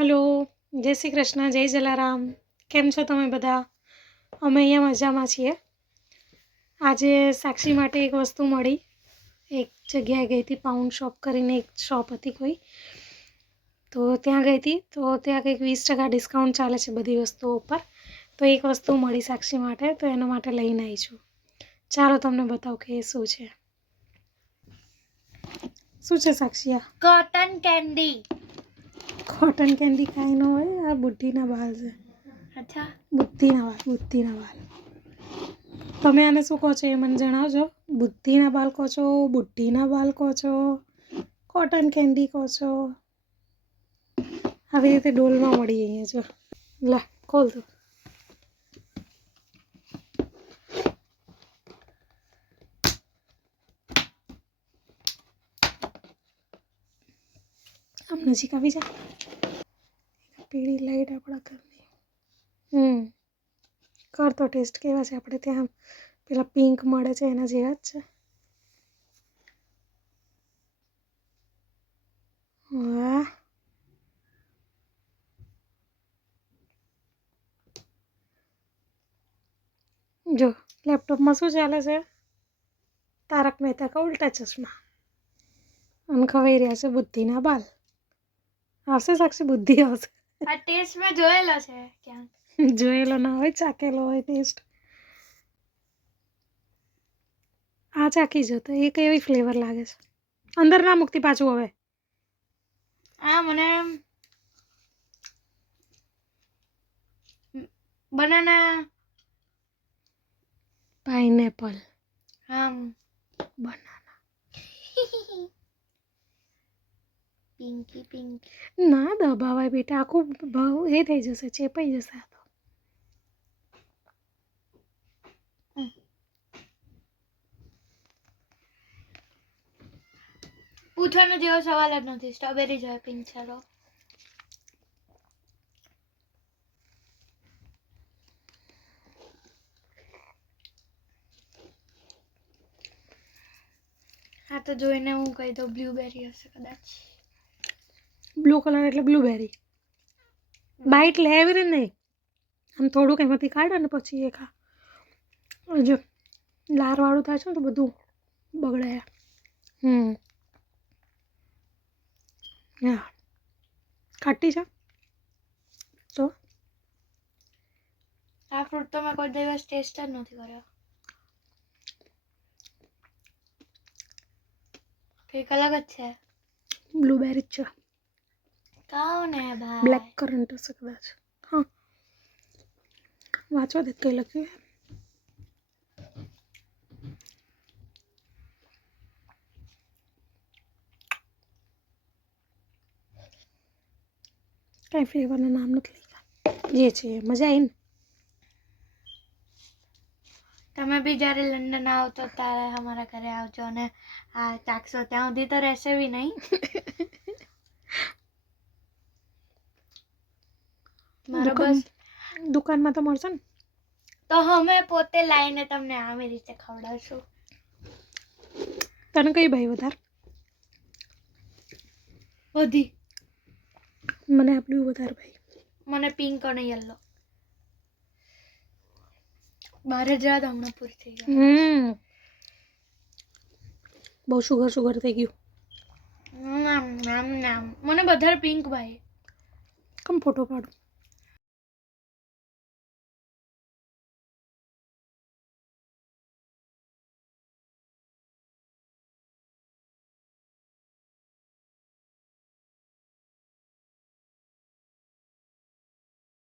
Hello, જય શ્રી કૃષ્ણ, જય જલારામ. કેમ છો તમે બધા? અમે અહીંયા મજામાં છીએ. આજે સાક્ષી માટે એક વસ્તુ મળી. એક જગ્યાએ ગઈ હતી પાઉન્ડ શોપ કરીને એક શોપ હતી કોઈ. તો ત્યાં ગઈ હતી. તો ત્યાં કંઈક વીસ ટકા ડિસ્કાઉન્ટ ચાલે છે બધી વસ્તુઓ ઉપર. તો એક વસ્તુ મળી સાક્ષી માટે, તો એના માટે લઈને આવી છું. ચાલો તમને બતાવું કે એ શું છે. શું છે Sakshi cotton candy cotton candy કાંઈ ન હોય આ બુદ્ધિના બાલ છે. અચ્છા. બુદ્ધિના બાલ બુદ્ધિના બાલ તમે આને શું કહો છો એ મને જણાવજો. બુદ્ધિના બાલ કહો છો બુદ્ધિના બાલ કહો છો કોટન કેન્ડી કહો છો. આવી રીતે ડોલમાં મળી જઈએ જો. લા ખોલ તો. આમ નજીક આવી જા. પીળી લાઈટ આપણા ઘરની. હમ. કર તો ટેસ્ટ કેવા છે? આપણે ત્યાં પેલા પિંક મળે છે એના જેવા જ છે. વાહ. જો લેપટોપમાં શું ચાલે છે? તારક મહેતા કા ઉલ્ટા ચશ્મા? અને ખવાઈ રહ્યા છે બુદ્ધિના બાલ. આવશે સાક્ષી બુદ્ધિ આવશે. આ ટેસ્ટ મેં જોયેલો છે ક્યાંક જોયેલો ના હોય ચાકેલો હોય ટેસ્ટ આ ચાકી જો તો એ કેવી ફ્લેવર લાગે છે. અંદર ના મુક્તિ પાછું હવે. આ મને બનાના પાઇનેપલ આમ. બનાના પિંકી પિંકી. ના દબાવાય બેટા આખું ભાવ એ થઈ જશે ચેપાઈ જશે આ તો. પૂછવાનો જેવો સવાલ જ નથી સ્ટ્રોબેરી જોઈએ પિંક છેડો હા તો જોઈને હું કહી દઉં બ્લ્યુબેરી હશે કદાચ. બ્લુ કલર એટલે બ્લુબેરી બાઈટ લે એવી રીતે નહીં. આમ થોડુંક એમાંથી કાઢ અને પછી એ ખા. જો લારવાળું થાય છે ને તો બધું બગડે. હમ. હા. ખાટી છે? તો? આ ફ્રૂટ તો મેં કોઈ દિવસ ટેસ્ટ જ નથી કર્યો. કંઈક અલગ જ છે. બ્લુબેરી જ છે. કાઓ ને ભાઈ બ્લેક કરંટ હશે કદાચ હા વાંચવા દે કઈ લખ્યું છે? કઈ ફ્લેવરના નામ નથી લખ્યા જે છે એ મજા આવી ને તમે બી જ્યારે લંડન આવો તો ત્યારે અમારા ઘરે આવજો અને આ ચાખશો ત્યાં સુધી તો રહેશે બી નહીં મારો બસ. દુકાનમાં તો મળશે ને? તો અમે પોતે લાવીને તમને આવી રીતે ખવડાવશું. તને કઈ ભાઈ વધારે? બધી. મને આપણું વધારે ભાઈ. મને પિંક અને યલો. બારે જરા તો હમણાં પૂરી થઈ ગઈ બહુ શુગર શુગર થઈ ગયું. નામ નામ નામ. મને વધારે પિંક ભાઈ. કમ ફોટો પાડું.